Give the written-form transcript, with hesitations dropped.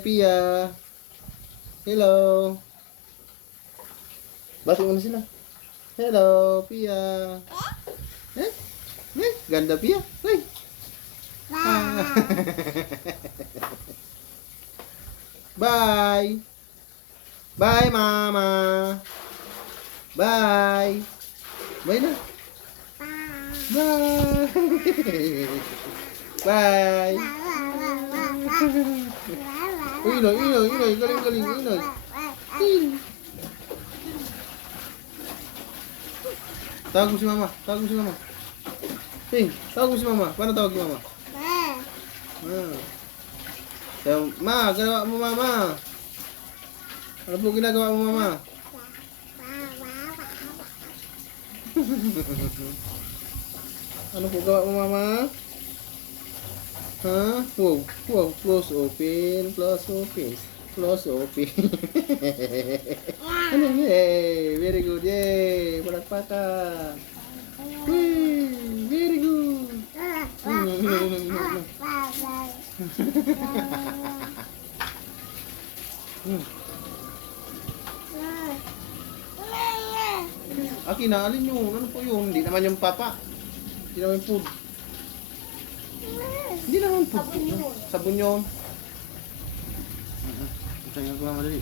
Pia. Hello. Bati mo na sila. Hello, Pia. Ganda Pia. Hey. Bye. Bye, Mama. Bye. Bye na. Bye. Bye. Inoy. Galing. Inoy. Tawag mo si Mama. Ting, tawag mo si Mama. Paano tawag si Mama? Ma, ginawa mo Mama. Ano po ginagawa mo Mama? Ano po gawa mo Mama? Ha? Wow, close open. Ano yay, very good, yay, palakpakan. Very good. Akin na, alin yun? Ano po yun? Hindi naman yung papa. Hindi naman yung food. Hindi naman food. Sabon yun. Ito yung madali.